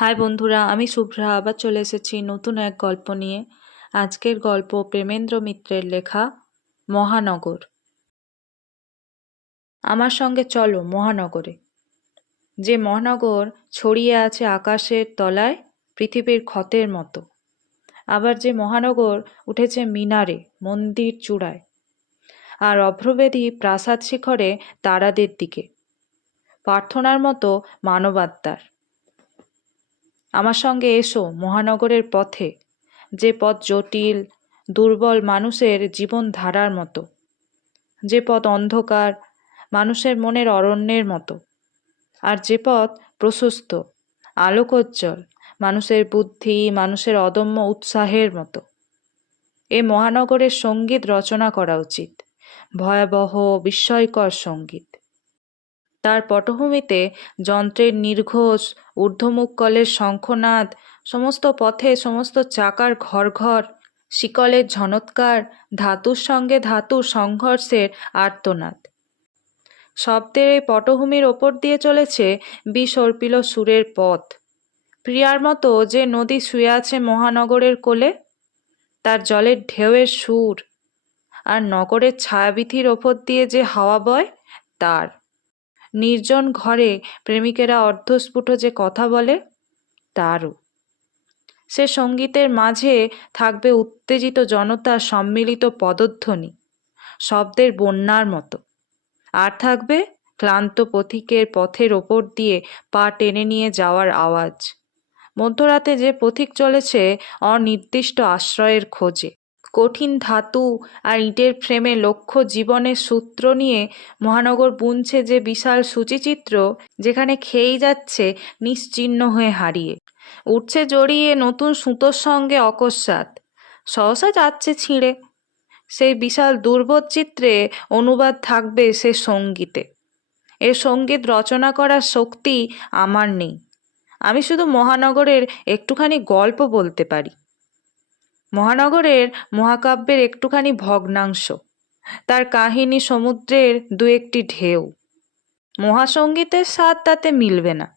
High বন্ধুরা, আমি শুভ্রা আবার চলে এসেছি নতুন এক গল্প নিয়ে। আজকের গল্প প্রেমেন্দ্র মিত্রের লেখা, মহানগর। আমার সঙ্গে চলো মহানগরে। যে মহানগর ছড়িয়ে আছে আকাশের তলায়, পৃথিবীর ক্ষতের মতো। আবার যে মহানগর উঠেছে মিনারে, মন্দির চূড়ায়। আর অভ্রবেদী প্রাসাদ শিখরে তারাদের দিকে। প্রার্থনার মতো মানবাত্মার। আমার সঙ্গে এসো মহানগরের পথে। যে পথ জটিল, দুর্বল মানুষের জীবনধারার মতো। যে পথ অন্ধকার, মানুষের মনের অরণ্যের মতো। আর যে পথ প্রশস্ত, আলোকোজ্জ্বল, মানুষের বুদ্ধি, মানুষের অদম্য উৎসাহের মতো। এ মহানগরের সংগীত রচনা করা উচিত। ভয়াবহ, বিস্ময়কর সংগীত। তার পটভূমিতে যন্ত্রের নির্ঘোষ ঊর্ধ্বমুখ কলের শঙ্খনাদ, সমস্ত পথে সমস্ত চাকার ঘর ঘর শিকলের ঝনৎকার, ধাতুর সঙ্গে ধাতুর সংঘর্ষের আর্তনাদ। শব্দের এই পটভূমির ওপর দিয়ে চলেছে বিসর্পিল সুরের পথ। প্রিয়ার মতো যে নদী শুয়ে আছে মহানগরের কোলে, তার জলের ঢেউয়ের সুর, আর নগরের ছায়াবিথির ওপর দিয়ে যে হাওয়া বয়, তার। নির্জন ঘরে প্রেমিকেরা অর্ধস্ফুট যে কথা বলে, তারও। সে সঙ্গীতের মাঝে থাকবে উত্তেজিত জনতার সম্মিলিত পদধ্বনি, শব্দের বন্যার মতো। আর থাকবে ক্লান্ত পথিকের পথের ওপর দিয়ে পা টেনে নিয়ে যাওয়ার আওয়াজ। মধ্যরাতে যে পথিক চলেছে, অনির্দিষ্ট আশ্রয়ের খোঁজে। কঠিন ধাতু আর ইটের ফ্রেমে লক্ষ্য জীবনের সূত্র নিয়ে মহানগর বুনছে যে বিশাল সূচিচিত্র যেখানে খেয়েই যাচ্ছে নিশ্চিহ্ন হয়ে হারিয়ে। উঠছে জড়িয়ে নতুন সুতোর সঙ্গে অকস্মাৎ। সহসা যাচ্ছে ছিঁড়ে। সেই বিশাল দুর্বোধ চিত্রে অনুবাদ থাকবে সে সঙ্গীতে। এ সংগীত রচনা করার শক্তি আমার নেই। আমি শুধু মহানগরের একটুখানি গল্প বলতে পারি। মহানগরের মহাকাব্যের একটুখানি ভগ্নাংশ। তার কাহিনী সমুদ্রের দু একটি ঢেউ। মহাসঙ্গীতের স্বাদ তাতে মিলবে না।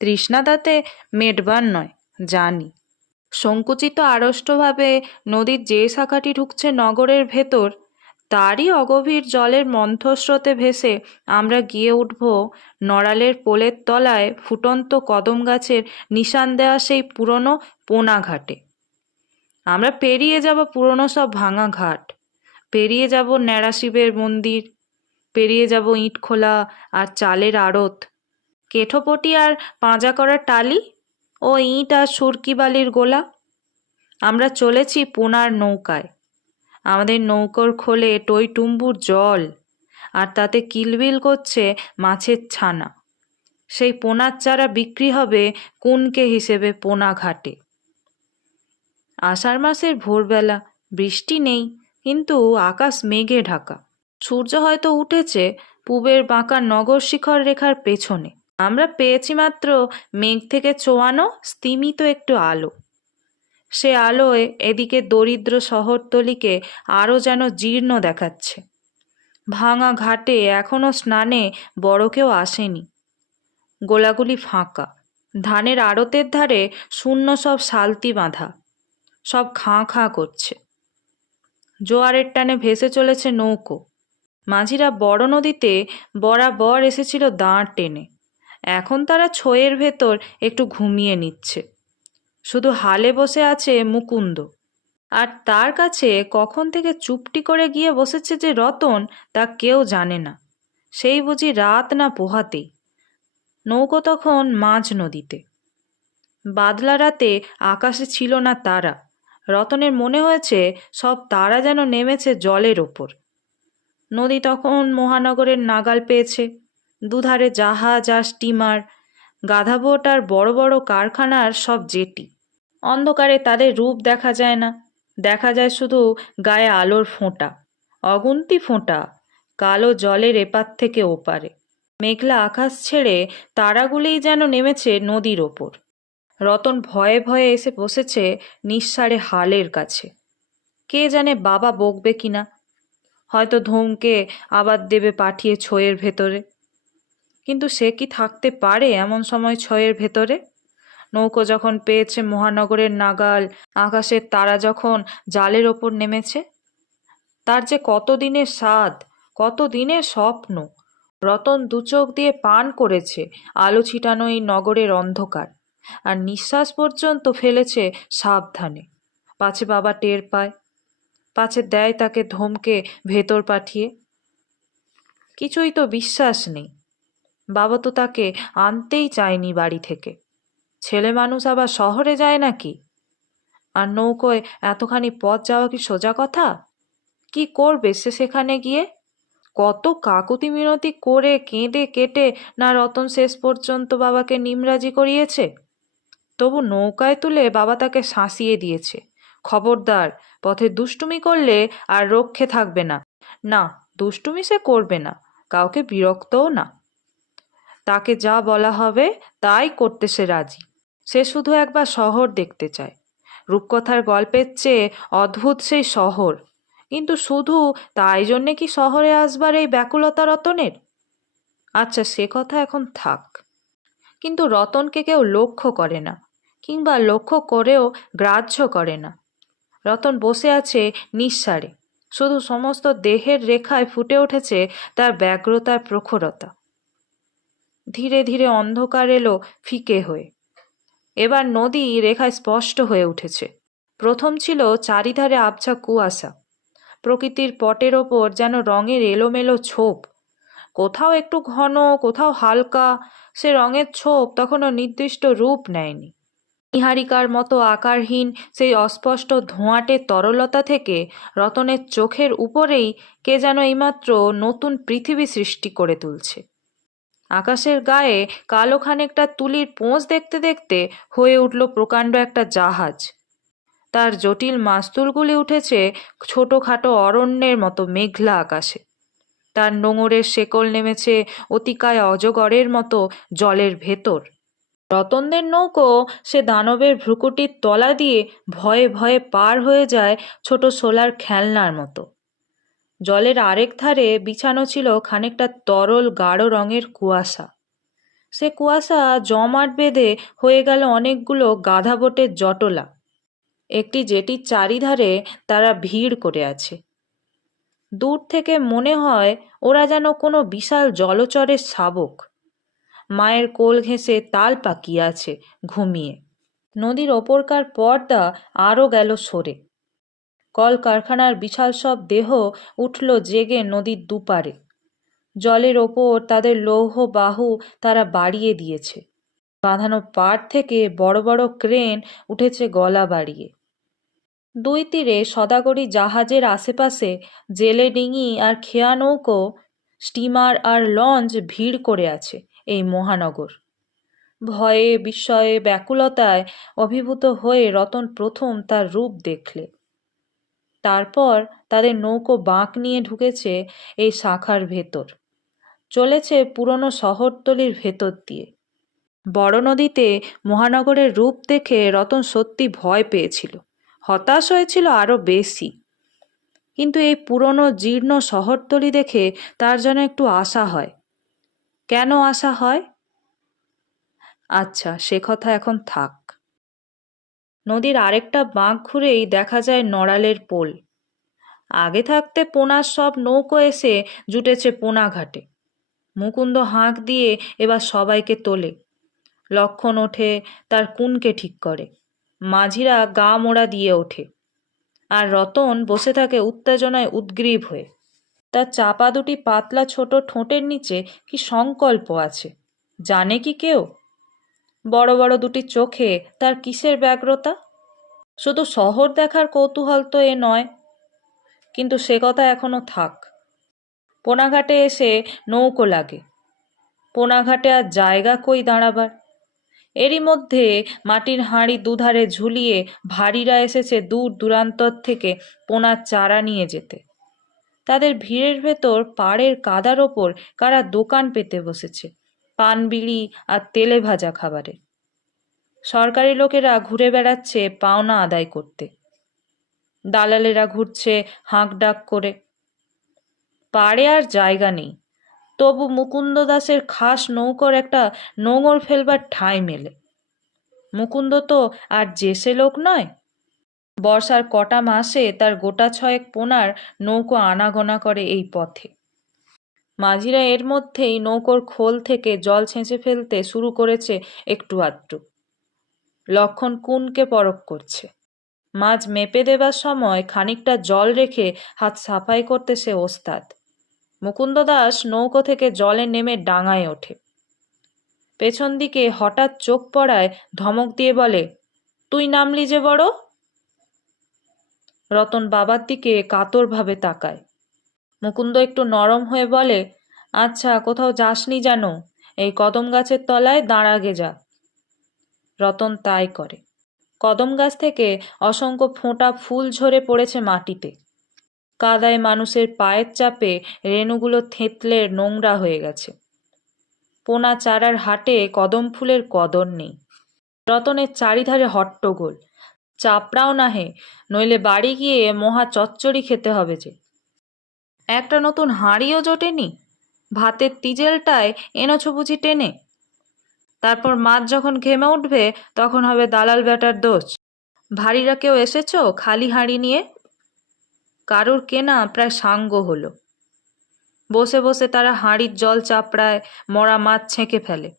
তৃষ্ণা তাতে মেটবার নয়, জানি। সংকুচিত আড়ষ্টভাবে নদীর যে শাখাটি ঢুকছে নগরের ভেতর, তারই অগভীর জলের মন্থস্রোতে ভেসে আমরা গিয়ে উঠব নড়ালের পোলের তলায় ফুটন্ত কদম গাছের নিশান দেওয়া সেই পুরনো পোনা ঘাটে আমরা পেরিয়ে যাব পুরনো সব ভাঙা ঘাট। পেরিয়ে যাব ন্যাড়া শিবের মন্দির। পেরিয়ে যাব ইট খোলা আর চালের আড়ত। কেঠোপটি আর পাঁজা করা টালি ও ইট আর সুরকি বালির গোলা। আমরা চলেছি পোনার নৌকায়। আমাদের নৌকোর খোলে টইটুম্বুর জল আর তাতে কিলবিল করছে মাছের ছানা। সেই পোনার চারা বিক্রি হবে কুনকে হিসেবে পোনা ঘাটে। আষাঢ় মাসের ভোরবেলা বৃষ্টি নেই, কিন্তু আকাশ মেঘে ঢাকা। সূর্য হয়তো উঠেছে পূবের বাঁকা নগর শিখর রেখার পেছনে। আমরা পেয়েছি মাত্র মেঘ থেকে চোয়ানো স্তিমিত একটু আলো। সে আলোয় এদিকে দরিদ্র শহরতলিকে আরও যেন জীর্ণ দেখাচ্ছে। ভাঙা ঘাটে এখনও স্নানে বড় কেউ আসেনি। গোলাগুলি ফাঁকা। ধানের আড়তের ধারে শূন্য সব সালতি বাঁধা। সব খাঁ খাঁ করছে। জোয়ারের টানে ভেসে চলেছে নৌকো। মাঝিরা বড় নদীতে বরাবর এসেছিল দাঁড় টেনে। এখন তারা ছয়ের ভেতর একটু ঘুমিয়ে নিচ্ছে। শুধু হালে বসে আছে মুকুন্দ। আর তার কাছে কখন থেকে চুপটি করে গিয়ে বসেছে যে রতন তা কেউ জানে না। সেই বুঝি রাত না পোহাতেই। নৌকো তখন মাঝ নদীতে। বাদলা রাতে আকাশে ছিল না তারা। রতনের মনে হয়েছে সব তারা যেন নেমেছে জলের ওপর। নদী তখন মহানগরের নাগাল পেয়েছে। দুধারে জাহাজ আর স্টিমার গাধাবোট আর বড় বড় কারখানার সব জেটি। অন্ধকারে তাদের রূপ দেখা যায় না। দেখা যায় শুধু গায়ে আলোর ফোঁটা, অগুন্তি ফোঁটা, কালো জলের এপার থেকে ওপারে। মেঘলা আকাশ ছেড়ে তারাগুলিই যেন নেমেছে নদীর ওপর। রতন ভয়ে ভয়ে এসে বসেছে নিঃসারে হালের কাছে। কে জানে বাবা বকবে কিনা? হয়তো ধমকে আবার দেবে পাঠিয়ে ছয়ের ভেতরে। কিন্তু সে কি থাকতে পারে এমন সময় ছয়ের ভেতরে? নৌকো যখন পেয়েছে মহানগরের নাগাল, আকাশের তারা যখন জালের ওপর নেমেছে? তার যে কতদিনের স্বাদ, কতদিনের স্বপ্ন! রতন দুচোখ দিয়ে পান করেছে আলো ছিটানো এই নগরের অন্ধকার। আর নিঃশ্বাস পর্যন্ত ফেলেছে সাবধানে। পাছে বাবা টের পায়, পাছে দেয় তাকে ধমকে ভেতর পাঠিয়ে। কিছুই তো বিশ্বাস নেই। বাবা তো তাকে আনতেই চায়নি বাড়ি থেকে। ছেলে মানুষ আবার শহরে যায় নাকি? আর নৌকোয় এতখানি পথ যাওয়া কি সোজা কথা? কি করবে সে সেখানে গিয়ে? কত কাকুতি মিনতি করে কেঁদে কেটে না রতন শেষ পর্যন্ত বাবাকে নিমরাজি করিয়েছে? তবু নৌকায় তুলে বাবা তাকে শাঁসিয়ে দিয়েছে। খবরদার, পথে দুষ্টুমি করলে আর রক্ষে থাকবে না। না, দুষ্টুমি সে করবে না, কাউকে বিরক্তও না। তাকে যা বলা হবে, তাই করতে সে রাজি। সে শুধু একবার শহর দেখতে চায়। রূপকথার গল্পের চেয়ে অদ্ভুত সেই শহর। কিন্তু শুধু তাই জন্যে কি শহরে আসবার এই ব্যাকুলতা রতনের? আচ্ছা সে কথা এখন থাক। কিন্তু রতনকে কেউ লক্ষ্য করে না। কিংবা লক্ষ্য করেও গ্রাহ্য করে না। রতন বসে আছে নিঃসারে। শুধু সমস্ত দেহের রেখায় ফুটে উঠেছে তার ব্যগ্রতার প্রখরতা। ধীরে ধীরে অন্ধকার এলো ফিকে হয়ে। এবার নদী রেখায় স্পষ্ট হয়ে উঠেছে। প্রথম ছিল চারিধারে আবছা কুয়াশা। প্রকৃতির পটের ওপর যেন রঙের এলোমেলো ছোপ। কোথাও একটু ঘন, কোথাও হালকা, সে রঙের ছোপ তখনও নির্দিষ্ট রূপ নেয়নি। নিহারিকার মতো আকারহীন সেই অস্পষ্ট ধোঁয়াটে তরলতা থেকে রতনের চোখের উপরেই কে যেন এইমাত্র নতুন পৃথিবী সৃষ্টি করে তুলছে। আকাশের গায়ে কালো খানিকটা তুলির পোঁজ দেখতে দেখতে হয়ে উঠল প্রকাণ্ড একটা জাহাজ। তার জটিল মাস্তুলগুলি উঠেছে ছোটোখাটো অরণ্যের মতো মেঘলা আকাশে। তার নোঙরের শেকল নেমেছে অতিকায় অজগরের মতো জলের ভেতর। রতনদের নৌকো সে দানবের ভ্রুকুটির তলা দিয়ে ভয়ে ভয়ে পার হয়ে যায় ছোট সোলার খেলনার মতো। জলের আরেক ধারে বিছানো ছিল খানিকটা তরল গাঢ় রঙের কুয়াশা। সে কুয়াশা জমাট বেঁধে হয়ে গেল অনেকগুলো গাধা বোটের জটলা। একটি যেটির চারিধারে তারা ভিড় করে আছে। দূর থেকে মনে হয় ওরা যেন কোনো বিশাল জলচরের শাবক। মায়ের কোল ঘেঁষে তাল পাকিয়ে আছে ঘুমিয়ে। নদীর ওপরকার পর্দা আরও গেল সরে। কলকারখানার বিশাল সব দেহ উঠল জেগে নদীর দুপারে। জলের ওপর তাদের লৌহ বাহু তারা বাড়িয়ে দিয়েছে। বাঁধানো পাড় থেকে বড় বড় ক্রেন উঠেছে গলা বাড়িয়ে। দুই তীরে সদাগরি জাহাজের আশেপাশে জেলে ডিঙি আর খেয়া নৌকো স্টিমার আর লঞ্চ ভিড় করে আছে। এই মহানগর। ভয়ে, বিস্ময়ে, ব্যাকুলতায় অভিভূত হয়ে রতন প্রথম তার রূপ দেখলে। তারপর তাদের নৌকো বাঁক নিয়ে ঢুকেছে এই শাখার ভেতর। চলেছে পুরনো শহরতলির ভেতর দিয়ে। বড় নদীতে মহানগরের রূপ দেখে রতন সত্যি ভয় পেয়েছিল। হতাশ হয়েছিল আরও বেশি। কিন্তু এই পুরনো, জীর্ণ শহরতলি দেখে তার যেন একটু আশা হয়। কেন আসা হয়? আচ্ছা সে কথা এখন থাক। নদীর আরেকটা বাঁক ঘুরেই দেখা যায় নড়ালের পোল। আগে থাকতে পোনার সব নৌকো এসে জুটেছে পোনা ঘাটে মুকুন্দ হাঁক দিয়ে এবার সবাইকে তোলে। লক্ষণ ওঠে, তার কুনকে ঠিক করে। মাঝিরা গা মোড়া দিয়ে ওঠে। আর রতন বসে থাকে উত্তেজনায় উদ্গ্রীব হয়ে। তার চাপা দুটি পাতলা ছোট ঠোঁটের নিচে কি সংকল্প আছে? জানে কি কেউ? বড় বড় দুটি চোখে তার কিসের ব্যগ্রতা? শুধু শহর দেখার কৌতূহল তো এ নয়, কিন্তু সে কথা এখনও থাক। পোনাঘাটে এসে নৌকো লাগে। পোনাঘাটে আর জায়গা কই দাঁড়াবার? এরই মধ্যে মাটির হাঁড়ি দুধারে ঝুলিয়ে ভারীরা এসেছে দূর দূরান্তর থেকে পোনার চারা নিয়ে যেতে। তাদের ভিড়ের ভেতর পাড়ের কাদার ওপর কারা দোকান পেতে বসেছে। পান বিড়ি আর তেলে ভাজা খাবারে। সরকারি লোকেরা ঘুরে বেড়াচ্ছে পাওনা আদায় করতে। দালালেরা ঘুরছে হাঁক ডাক করে। পাড়ে আর জায়গা নেই। তবু মুকুন্দ দাসের খাস নৌকর একটা নোঙর ফেলবার ঠাঁই মেলে। মুকুন্দ তো আর জেসে লোক নয়। বর্ষার কটা মাসে তার গোটা ছয়েক পোনার নৌকো আনাগোনা করে এই পথে। মাঝিরা এর মধ্যেই নৌকোর খোল থেকে জল ছেঁচে ফেলতে শুরু করেছে একটু আধটু। লক্ষণ কুনকে পরক করছে। মাছ মেপে দেবার সময় খানিকটা জল রেখে হাত সাফাই করতে সে ওস্তাদ। মুকুন্দ দাস নৌকো থেকে জলে নেমে ডাঙায় ওঠে। পেছন দিকে হঠাৎ চোখ পড়ায় ধমক দিয়ে বলে, তুই নামলি যে বড়? রতন বাবার দিকে কাতরভাবে তাকায়। মুকুন্দ একটু নরম হয়ে বলে আচ্ছা কোথাও যাসনি যেন? এই কদম গাছের তলায় দাঁড়াগে যা। রতন তাই করে। কদম গাছ থেকে অসংখ্য ফোঁটা ফুল ঝরে পড়েছে মাটিতে। কাদায় মানুষের পায়ের চাপে রেণুগুলো থেঁতলে নোংরা হয়ে গেছে। পোনা চারার হাটে কদম ফুলের কদর নেই। রতনের চারিধারে হট্টগোল। চাপড়াও নাহে, নইলে বাড়ি গিয়ে মহা চচ্চড়ি খেতে হবে যে। একটা নতুন হাঁড়িও জোটেনি? ভাতের তিজেলটায় এনেছো বুঝি টেনে? তারপর মাছ যখন ঘেমে উঠবে, তখন হবে দালাল বেটার দোষ। ভারীরা কেউ এসেছ খালি হাঁড়ি নিয়ে? কারুর কেনা প্রায় সাঙ্গ হলো। বসে বসে তারা হাঁড়ির জল চাপড়ায়, মরা মাছ ছেঁকে ফেলে।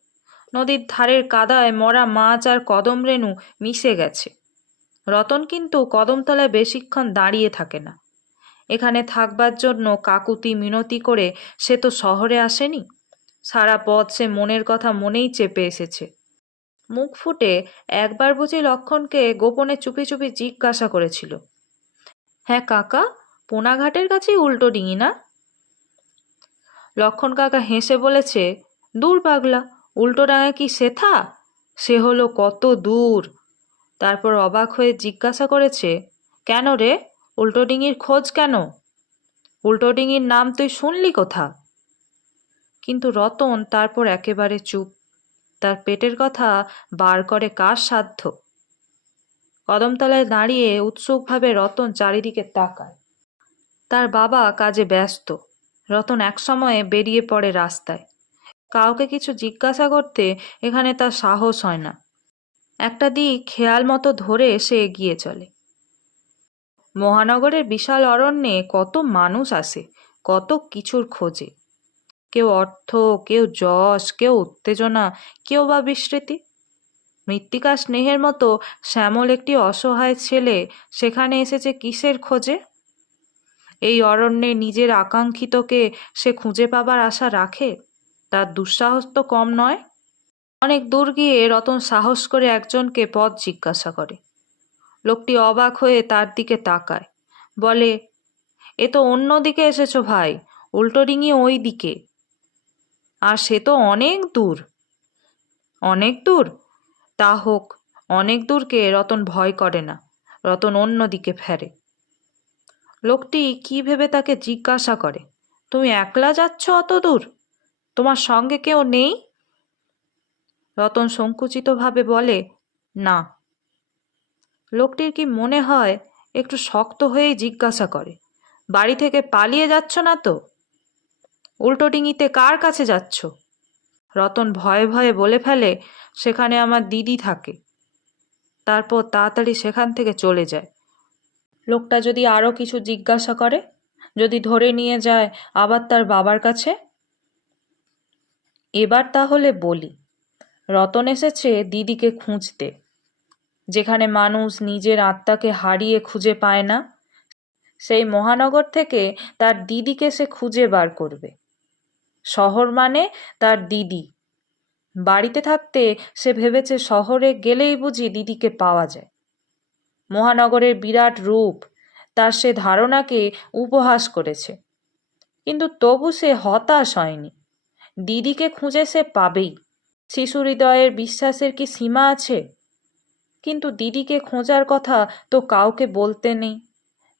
নদীর ধারের কাদায় মরা মাছ আর কদম রেণু মিশে গেছে। রতন কিন্তু কদমতলায় বেশিক্ষণ দাঁড়িয়ে থাকে না। এখানে থাকবার জন্য কাকুতি মিনতি করে সে তো শহরে আসেনি। সারা পথ সে মনের কথা মনেই চেপে এসেছে। মুখ ফুটে একবার বুঝি লক্ষণকে গোপনে চুপি চুপি জিজ্ঞাসা করেছিল। হ্যাঁ কাকা, পোনাঘাটের কাছেই উল্টো ডিঙি না? লক্ষণ কাকা হেসে বলেছে, দূর পাগলা, উল্টো ডাঙায় কি সেথা? সে হলো কত দূর। তারপর অবাক হয়ে জিজ্ঞাসা করেছে, কেন রে? উল্টো ডিঙির খোঁজ কেন? উল্টো ডিঙির নাম তুই শুনলি কোথা? কিন্তু রতন তারপর একেবারে চুপ। তার পেটের কথা বার করে কার সাধ্য? কদমতলায় দাঁড়িয়ে উৎসুকভাবে রতন চারিদিকে তাকায়। তার বাবা কাজে ব্যস্ত। রতন একসময়ে বেরিয়ে পড়ে রাস্তায়। কাউকে কিছু জিজ্ঞাসা করতে এখানে তার সাহস হয় না। একটা দিক খেয়াল মতো ধরে সে এগিয়ে চলে। মহানগরের বিশাল অরণ্যে কত মানুষ আসে, কত কিছুর খোঁজে। কেউ অর্থ, কেউ যশ, কেউ উত্তেজনা, কেউ বা বিস্মৃতি। মৃত্তিকা স্নেহের মতো শ্যামল একটি অসহায় ছেলে সেখানে এসেছে কিসের খোঁজে? এই অরণ্যে নিজের আকাঙ্ক্ষিতকে সে খুঁজে পাবার আশা রাখে? তার দুঃসাহস তো কম নয়? অনেক দূর গিয়ে রতন সাহস করে একজনকে পথ জিজ্ঞাসা করে। লোকটি অবাক হয়ে তার দিকে তাকায়। বলে, এ তো অন্য দিকে এসেছ ভাই, উল্টো ডিঙি ওই দিকে। আর সে তো অনেক দূর। অনেক দূর? তা হোক, অনেক দূরকে রতন ভয় করে না, রতন অন্য দিকে ফেরে। লোকটি কি ভেবে তাকে জিজ্ঞাসা করে, তুমি একলা যাচ্ছ অত দূর? তোমার সঙ্গে কেউ নেই? রতন সংকুচিতভাবে বলে, না। লোকটির কি মনে হয় একটু শক্ত হয়েই জিজ্ঞাসা করে, বাড়ি থেকে পালিয়ে যাচ্ছ না তো? উল্টো ডিঙিতে কার কাছে যাচ্ছ? রতন ভয়ে ভয়ে বলে ফেলে, সেখানে আমার দিদি থাকে। তারপর তাড়াতাড়ি সেখান থেকে চলে যায়। লোকটা যদি আরও কিছু জিজ্ঞাসা করে, যদি ধরে নিয়ে যায় আবার তার বাবার কাছে? এবার তাহলে বলি। রতন এসেছে দিদিকে খুঁজতে। যেখানে মানুষ নিজের আত্মাকে হারিয়ে খুঁজে পায় না, সেই মহানগর থেকে তার দিদিকে সে খুঁজে বার করবে। শহর মানে তার দিদি। বাড়িতে থাকতে সে ভেবেছে শহরে গেলেই বুঝি দিদিকে পাওয়া যায়। মহানগরের বিরাট রূপ, তার সে ধারণাকে উপহাস করেছে। কিন্তু তবু সে হতাশ হয়নি। দিদিকে খুঁজে সে পাবেই। শিশু হৃদয়ের বিশ্বাসের কি সীমা আছে? কিন্তু দিদিকে খোঁজার কথা তো কাউকে বলতে নেই।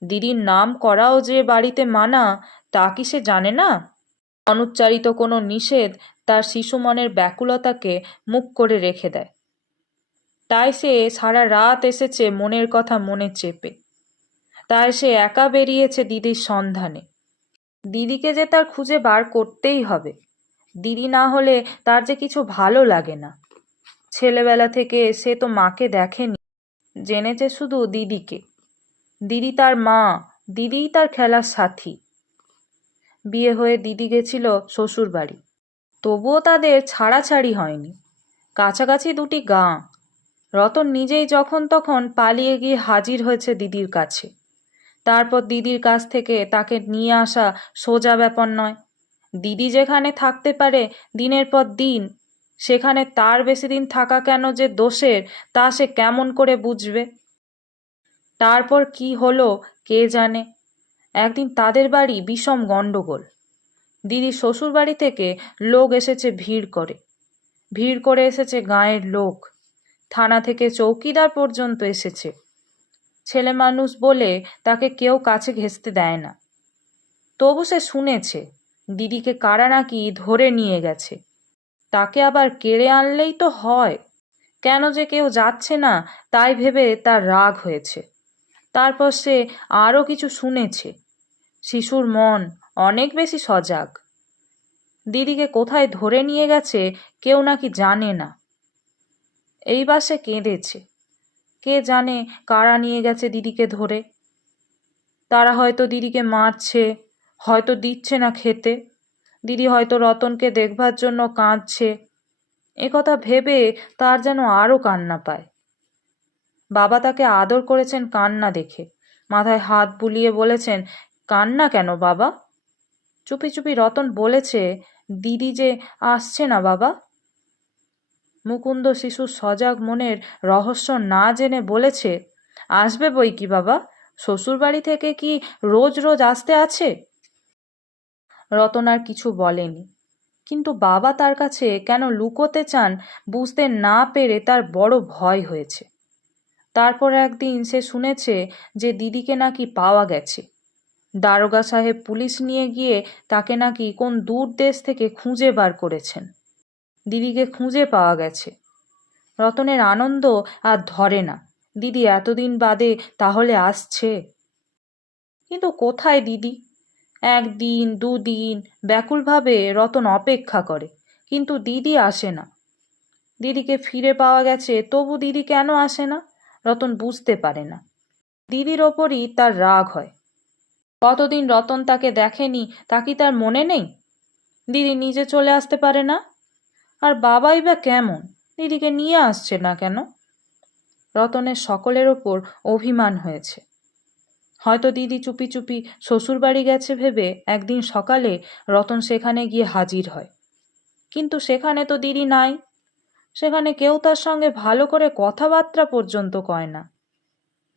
দিদির নাম করাও যে বাড়িতে মানা, তা কি সে জানে না? অনুচ্চারিত কোনো নিষেধ তার শিশু মনের ব্যাকুলতাকে মুখ করে রেখে দেয়। তাই সে সারা রাত এসেছে মনের কথা মনে চেপে। তাই সে একা বেরিয়েছে দিদির সন্ধানে। দিদিকে যে তার খুঁজে বার করতেই হবে। দিদি না হলে তার যে কিছু ভালো লাগে না। ছেলেবেলা থেকে সে তো মাকে দেখেনি, জেনেছে শুধু দিদিকে। দিদি তার মা, দিদিই তার খেলার সাথী। বিয়ে হয়ে দিদি গেছিল শ্বশুর বাড়ি তবুও তাদের ছাড়াছাড়ি হয়নি। কাছাকাছি দুটি গাঁ। রতন নিজেই যখন তখন পালিয়ে গিয়ে হাজির হয়েছে দিদির কাছে। তারপর দিদির কাছ থেকে তাকে নিয়ে আসা সোজা ব্যাপার নয়। দিদি যেখানে থাকতে পারে দিনের পর দিন, সেখানে তার বেশি দিন থাকা কেন যে দোষের, তা সে কেমন করে বুঝবে? তারপর কি হলো কে জানে? একদিন তাদের বাড়ি বিষম গণ্ডগোল দিদি শ্বশুর বাড়ি থেকে লোক এসেছে ভিড় করে। ভিড় করে এসেছে গাঁয়ের লোক। থানা থেকে চৌকিদার পর্যন্ত এসেছে। ছেলে মানুষ বলে তাকে কেউ কাছে ঘেঁচতে দেয় না। তবু সে শুনেছে। দিদিকে কারা নাকি ধরে নিয়ে গেছে। তাকে আবার কেড়ে আনলেই তো হয়। কেন যে কেউ যাচ্ছে না, তাই ভেবে তার রাগ হয়েছে। তারপর সে আরও কিছু শুনেছে। শিশুর মন অনেক বেশি সজাগ। দিদিকে কোথায় ধরে নিয়ে গেছে কেউ নাকি জানে না। এইবার সে কেঁদেছে। কে জানে কারা নিয়ে গেছে দিদিকে ধরে। তারা হয়তো দিদিকে মারছে হয়তো দিচ্ছে না খেতে। দিদি হয়তো রতনকে দেখবার জন্য কাঁদছে। একথা ভেবে তার যেন আরও কান্না পায়। বাবা তাকে আদর করেছেন কান্না দেখে। মাথায় হাত বুলিয়ে বলেছেন, কান্না কেন বাবা? চুপি চুপি রতন বলেছে, দিদি যে আসছে না বাবা? মুকুন্দ শিশুর সজাগ মনের রহস্য না জেনে বলেছে, আসবে বই কি বাবা? শ্বশুর বাড়ি থেকে কি রোজ রোজ আসতে আছে? রতন আর কিছু বলেনি। কিন্তু বাবা তার কাছে কেন লুকোতে চান বুঝতে না পেরে তার বড় ভয় হয়েছে। তারপর একদিন সে শুনেছে যে দিদিকে নাকি পাওয়া গেছে। দারোগা সাহেব পুলিশ নিয়ে গিয়ে তাকে নাকি কোন দূর দেশ থেকে খুঁজে বার করেছেন। দিদিকে খুঁজে পাওয়া গেছে। রতনের আনন্দ আর ধরে না। দিদি এতদিন বাদে তাহলে আসছে? কিন্তু কোথায় দিদি? একদিন, দুদিন ব্যাকুলভাবে রতন অপেক্ষা করে, কিন্তু দিদি আসে না। দিদিকে ফিরে পাওয়া গেছে, তবু দিদি কেন আসে না? রতন বুঝতে পারে না। দিদির ওপরই তার রাগ হয়। কতদিন রতন তাকে দেখেনি, তা কি তার মনে নেই? দিদি নিজে চলে আসতে পারে না? আর বাবাই বা কেমন? দিদিকে নিয়ে আসছে না কেন? রতনের সকলের ওপর অভিমান হয়েছে। হয়তো দিদি চুপি চুপি শ্বশুর বাড়ি গেছে ভেবে একদিন সকালে রতন সেখানে গিয়ে হাজির হয়। কিন্তু সেখানে তো দিদি নাই। সেখানে কেউ তার সঙ্গে ভালো করে কথাবার্তা পর্যন্ত কয় না।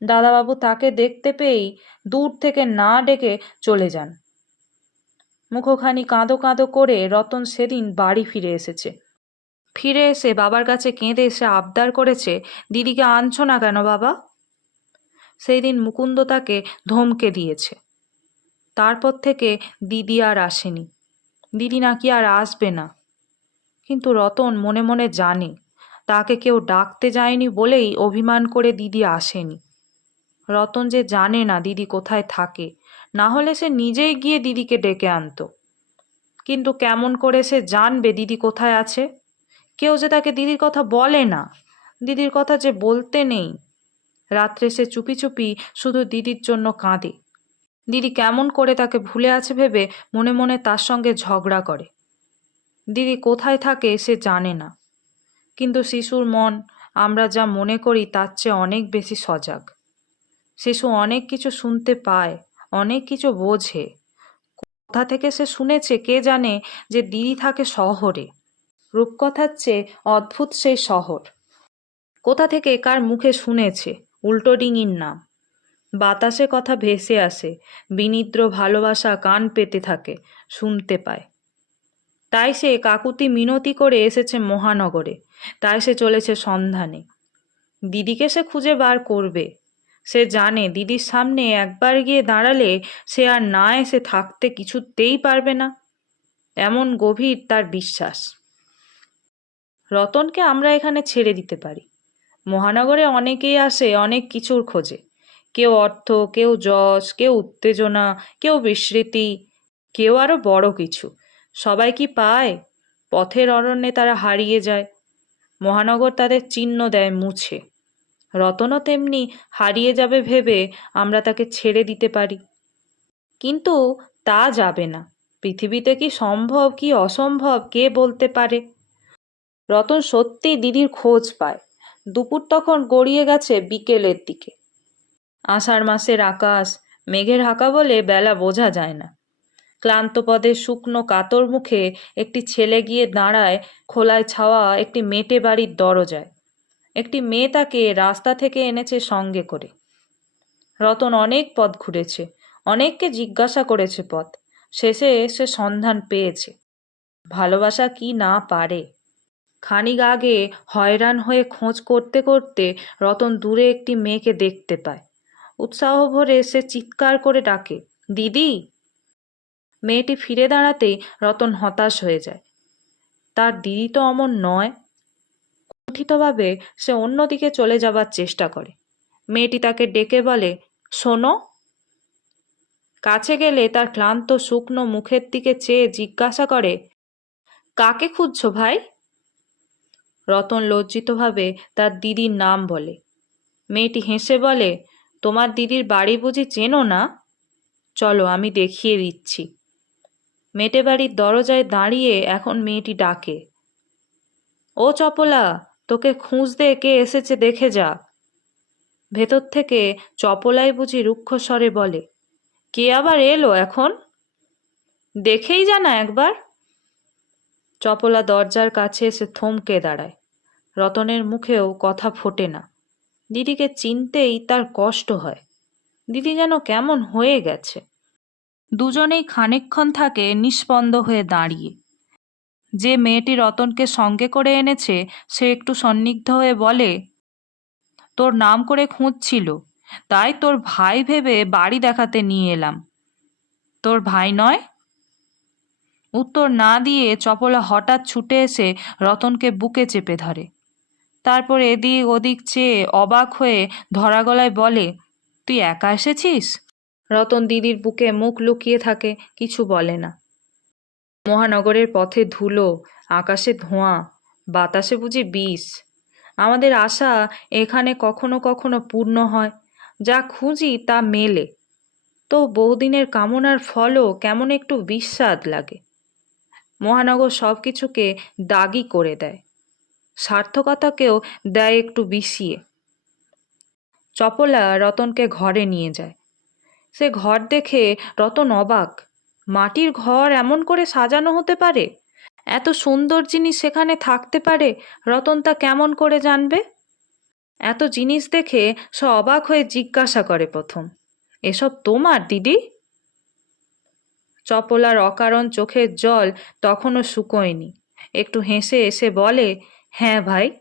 দাদাবাবু তাকে দেখতে পেয়েই দূর থেকে না ডেকে চলে যান। মুখখানি কাঁদো কাঁদো করে রতন সেদিন বাড়ি ফিরে এসেছে। ফিরে এসে বাবার কাছে কেঁদে এসে আবদার করেছে, দিদিকে আনছো না কেন বাবা? সেই দিন মুকুন্দ তাকে ধমকে দিয়েছে। তারপর থেকে দিদি আর আসেনি। দিদি নাকি আর আসবে না। কিন্তু রতন মনে মনে জানে, তাকে কেউ ডাকতে যায়নি বলেই অভিমান করে দিদি আসেনি। রতন যে জানে না দিদি কোথায় থাকে, না হলে সে নিজেই গিয়ে দিদিকে ডেকে আনতো। কিন্তু কেমন করে সে জানবে দিদি কোথায় আছে? কেউ যে তাকে দিদির কথা বলে না, দিদির কথা যে বলতে নেই। রাত্রে সে চুপি চুপি শুধু দিদির জন্য কাঁদে। দিদি কেমন করে তাকে ভুলে আছে ভেবে মনে মনে তার সঙ্গে ঝগড়া করে। দিদি কোথায় থাকে সে জানে না। কিন্তু শিশুর মন, আমরা যা মনে করি তার চেয়ে অনেক বেশি সজাগ। শিশু অনেক কিছু শুনতে পায়, অনেক কিছু বোঝে। কোথা থেকে সে শুনেছে, কে জানে যে দিদি থাকে শহরে। রূপকথার চেয়ে অদ্ভুত সেই শহর। কোথা থেকে কার মুখে শুনেছে। উল্টো ডিঙির নাম। বাতাসে কথা ভেসে আসে, বিনিদ্র ভালোবাসা কান পেতে থাকে, শুনতে পায়। তাই সে কাকুতি মিনতি করে এসেছে মহানগরে, তাই সে চলেছে সন্ধানে। দিদিকে সে খুঁজে বার করবে, সে জানে দিদির সামনে একবার গিয়ে দাঁড়ালে সে আর না এসে থাকতে কিছুতেই পারবে না। এমন গভীর তার বিশ্বাস। রতনকে আমরা এখানে ছেড়ে দিতে পারি। মহানগরে অনেকেই আসে, অনেক কিছুর খোঁজে। কেউ অর্থ, কেউ যশ, কেউ উত্তেজনা, কেউ বিস্মৃতি, কেউ আরও বড় কিছু। সবাই কি পায়? পথের অরণ্যে তারা হারিয়ে যায়। মহানগর তাদের চিহ্ন দেয় মুছে। রতনও তেমনি হারিয়ে যাবে ভেবে আমরা তাকে ছেড়ে দিতে পারি। কিন্তু তা যাবে না। পৃথিবীতে কি সম্ভব, কি অসম্ভব, কে বলতে পারে? রতন সত্যি দিদির খোঁজ পায়। দুপুর তখন গড়িয়ে গেছে বিকেলের দিকে। আষাঢ় মাসের আকাশ, মেঘের হাঁকা বলে বেলা বোঝা যায় না। ক্লান্ত পদে শুকনো কাতর মুখে একটি ছেলে গিয়ে দাঁড়ায়, খোলায় ছাওয়া একটি মেটে বাড়ির দরজায়। একটি মেয়ে তাকে রাস্তা থেকে এনেছে সঙ্গে করে। রতন অনেক পথ ঘুরেছে, অনেককে জিজ্ঞাসা করেছে পথ। শেষে সে সন্ধান পেয়েছে। ভালোবাসা কি না পারে? খানিক আগে হয়রান হয়ে খোঁজ করতে করতে রতন দূরে একটি মেয়েকে দেখতে পায়। উৎসাহ ভরে সে চিৎকার করে ডাকে, দিদি! মেয়েটি ফিরে দাঁড়াতেই রতন হতাশ হয়ে যায়। তার দিদি তো অমন নয়। কুণ্ঠিতভাবে সে অন্যদিকে চলে যাবার চেষ্টা করে। মেয়েটি তাকে ডেকে বলে, শোনো। কাছে গেলে তার ক্লান্ত শুকনো মুখের দিকে চেয়ে জিজ্ঞাসা করে, কাকে খুঁজছো ভাই? রতন লজ্জিতভাবে তার দিদির নাম বলে। মেয়েটি হেসে বলে, তোমার দিদির বাড়ি বুঝি চেনো না? চলো, আমি দেখিয়ে দিচ্ছি। মেটে বাড়ির দরজায় দাঁড়িয়ে এখন মেয়েটি ডাকে, ও চপলা, তোকে খুঁজতে কে এসেছে দেখে যা। ভেতর থেকে চপলাই বুঝি রুক্ষ স্বরে বলে, কে আবার এলো এখন? দেখেই জানা একবার? চপলা দরজার কাছে এসে থমকে দাঁড়ায়। রতনের মুখেও কথা ফোটে না। দিদিকে চিনতেই তার কষ্ট হয়। দিদি যেন কেমন হয়ে গেছে। দুজনেই খানিকক্ষণ থাকে নিস্পন্দ হয়ে দাঁড়িয়ে। যে মেয়েটি রতনকে সঙ্গে করে এনেছে, সে একটু সন্নিগ্ধ হয়ে বলে, তোর নাম করে খুঁজছিল। তাই তোর ভাই ভেবে বাড়ি দেখাতে নিয়ে এলাম। তোর ভাই নয়? উত্তর না দিয়ে চপলা হঠাৎ ছুটে এসে রতনকে বুকে চেপে ধরে। তারপর এদিক ওদিক চেয়ে অবাক হয়ে ধরা গলায় বলে, তুই একা এসেছিস? রতন দিদির বুকে মুখ লুকিয়ে থাকে, কিছু বলে না। মহানগরের পথে ধুলো, আকাশে ধোঁয়া, বাতাসে বুঝি বিষ। আমাদের আশা এখানে কখনো কখনো পূর্ণ হয়, যা খুঁজি তা মেলে। তো বহুদিনের কামনার ফলও কেমন একটু বিস্বাদ লাগে। মহানগর সব কিছুকে দাগি করে দেয়। সার্থকতাকেও দেয় একটু বিষিয়ে। চপলা রতনকে ঘরে নিয়ে যায়। সে ঘর দেখে রতন অবাক। মাটির ঘর এমন করে সাজানো হতে পারে? এত সুন্দর জিনিস সেখানে থাকতে পারে? রতন তা কেমন করে জানবে? এত জিনিস দেখে সে অবাক হয়ে জিজ্ঞাসা করে প্রথম, এসব তোমার, দিদি? চপলার অকারণ চোখের জল তখনও শুকোয়নি। একটু হেসে এসে বলে হ্যাঁ ভাই।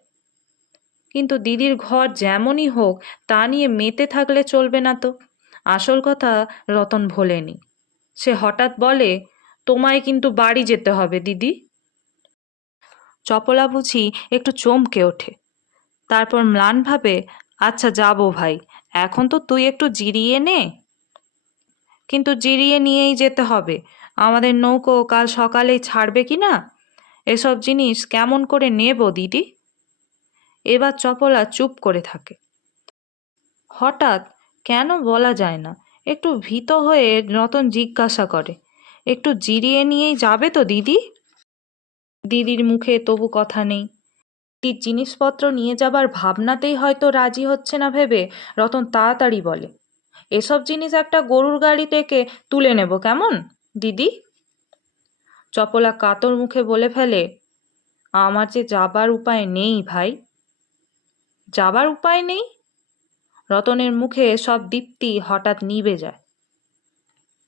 কিন্তু দিদির ঘর যেমনই হোক, তা নিয়ে মেতে থাকলে চলবে না তো। আসল কথা, রতন ভোলেনি। সে হঠাৎ বলে, তোমায় কিন্তু বাড়ি যেতে হবে, দিদি। চপলা বুঝি একটু চমকে ওঠে। তারপর ম্লানভাবে আচ্ছা যাব ভাই, এখন তো তুই একটু জিরিয়ে নে। কিন্তু জিরিয়ে নিয়েই যেতে হবে। আমাদের নৌকো কাল সকালেই ছাড়বে কি না? এসব জিনিস কেমন করে নেব, দিদি? এবার চপলা চুপ করে থাকে। হঠাৎ কেন বলা যায় না? একটু ভীত হয়ে রতন জিজ্ঞাসা করে, একটু জিরিয়ে নিয়েই যাবে তো, দিদি? দিদির মুখে তবু কথা নেই। দিদির জিনিসপত্র নিয়ে যাবার ভাবনাতেই হয়তো রাজি হচ্ছে না ভেবে রতন তাড়াতাড়ি বলে, এসব জিনিস একটা গরুর গাড়ি থেকে তুলে নেব কেমন, দিদি? চপলা কাতর মুখে বলে ফেলে, আমার যে যাবার উপায় নেই ভাই। যাবার উপায় নেই? রতনের মুখে সব দীপ্তি হঠাৎ নিবে যায়।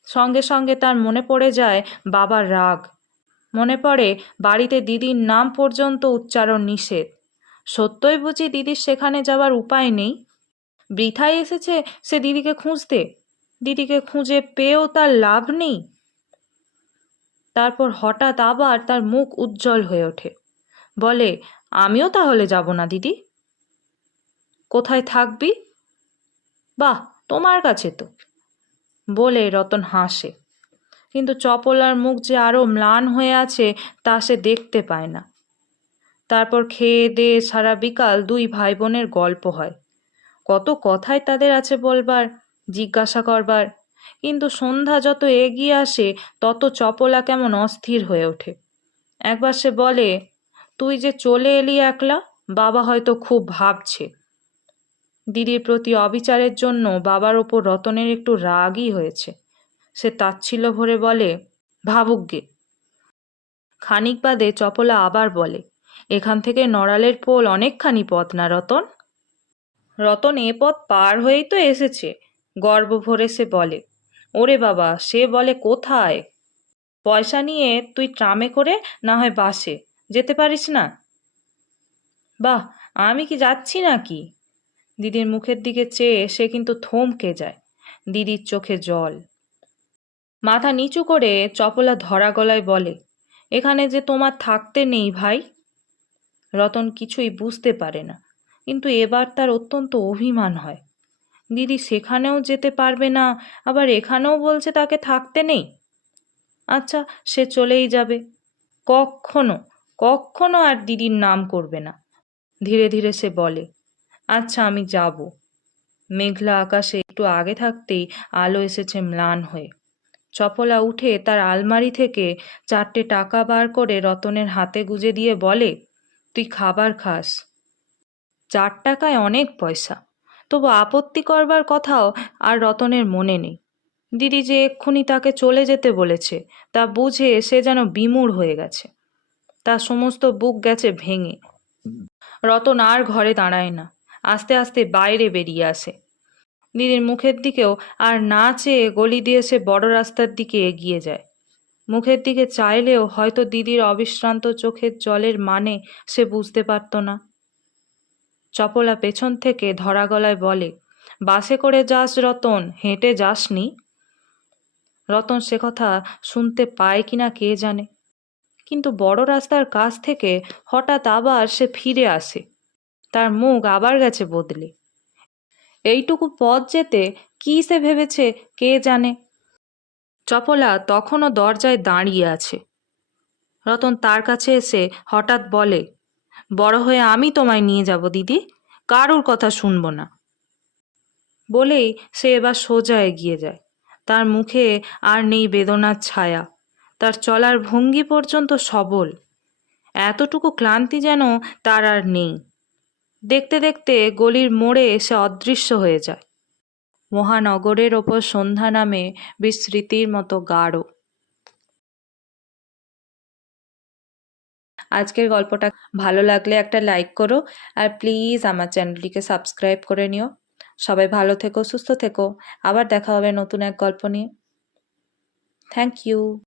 সঙ্গে সঙ্গে তার মনে পড়ে যায় বাবার রাগ। মনে পড়ে বাড়িতে দিদির নাম পর্যন্ত উচ্চারণ নিষেধ। সত্যই বুঝি দিদির সেখানে যাবার উপায় নেই? বৃথায় এসেছে সে দিদিকে খুঁজতে। দিদিকে খুঁজে পেয়েও তার লাভ নেই? তারপর হঠাৎ আবার তার মুখ উজ্জ্বল হয়ে ওঠে। বলে, আমিও তাহলে যাব না, দিদি। কোথায় থাকবি? বাহ, তোমার কাছে তো। বলে রতন হাসে। কিন্তু চপলার মুখ যে আরও ম্লান হয়ে আছে, তা সে দেখতে পায় না। তারপর খেয়ে দিয়ে সারা বিকাল দুই ভাই বোনের গল্প হয়। কত কথাই তাদের আছে বলবার, জিজ্ঞাসা করবার কিন্তু সন্ধ্যা যত এগিয়ে আসে, তত চপলা কেমন অস্থির হয়ে ওঠে। একবার সে বলে, তুই যে চলে এলি একলা, বাবা হয়তো খুব ভাবছে। দিদির প্রতি অবিচারের জন্য বাবার ওপর রতনের একটু রাগই হয়েছে। সে তাচ্ছিল্য ভরে বলে, ভাবুক গে। খানিক বাদে চপলা আবার বলে, এখান থেকে নড়ালের পোল অনেকখানি পথ না, রতন? রতন এ পথ পার হয়েই তো এসেছে। গর্ব ভরে সে বলে ওরে বাবা, সে বলে কোথায়? পয়সা নিয়ে তুই ট্রামে করে না হয় বাসে? যেতে পারিস না? বাহ, আমি কি যাচ্ছি নাকি? দিদির মুখের দিকে চেয়ে সে কিন্তু থমকে যায়, দিদির চোখে জল। মাথা নিচু করে চপলা ধরা গলায় বলে, এখানে যে তোমার থাকতে নেই ভাই? রতন কিছুই বুঝতে পারে না, কিন্তু এবার তার অত্যন্ত অভিমান হয়। দিদি সেখানেও যেতে পারবে না, আবার এখানেও বলছে তাকে থাকতে নেই। আচ্ছা সে চলেই যাবে। কখনো কখনো আর দিদির নাম করবে না। ধীরে ধীরে সে বলে আচ্ছা আমি যাব। মেঘলা আকাশে একটু আগে থাকতেই আলো এসেছে ম্লান হয়ে। চপলা উঠে তার আলমারি থেকে চারটে টাকা বার করে রতনের হাতে গুজে দিয়ে বলে, তুই খাবার খাস। চার টাকায় অনেক পয়সা। তবু আপত্তি করবার কথাও আর রতনের মনে নেই। দিদি যে এক্ষুনি তাকে চলে যেতে বলেছে, তা বুঝে সে যেন বিমূঢ় হয়ে গেছে। তার সমস্ত বুক গেছে ভেঙে। রতন আর ঘরে দাঁড়ায় না, আস্তে আস্তে বাইরে বেরিয়ে আসে। দিদির মুখের দিকেও আর না চেয়ে গলি দিয়ে সে বড় রাস্তার দিকে এগিয়ে যায়। মুখের দিকে চাইলেও হয়তো দিদির অবিশ্রান্ত চোখের জলের মানে সে বুঝতে পারত না। চপলা পেছন থেকে ধরা গলায় বলে, বাসে করে যাস রতন, হেঁটে যাসনি? রতন সে কথা শুনতে পায় কিনা কে জানে, কিন্তু বড় রাস্তার কাছ থেকে হঠাৎ আবার সে ফিরে আসে, তার মুখ আবার গেছে বদলে। এইটুকু পথ যেতে কি সে ভেবেছে কে জানে? চপলা তখনও দরজায় দাঁড়িয়ে আছে। রতন তার কাছে এসে হঠাৎ বলে বড় হয়ে আমি তোমায় নিয়ে যাব, দিদি। কারুর কথা শুনব না। বলেই সে এবার সোজা এগিয়ে যায়। তার মুখে আর নেই বেদনার ছায়া। তার চলার ভঙ্গি পর্যন্ত সবল। এতটুকু ক্লান্তি যেন তার আর নেই। দেখতে দেখতে গলির মোড়ে এসে অদৃশ্য হয়ে যায়। মহানগরের ওপর সন্ধ্যা নামে বিস্মৃতির মতো গাঢ়। আজকের গল্পটা ভালো লাগলে একটা লাইক করো আর প্লিজ আমার চ্যানেলটিকে সাবস্ক্রাইব করে নিও। সবাই ভালো থেকো, সুস্থ থেকো। আবার দেখা হবে নতুন এক গল্প নিয়ে। Thank you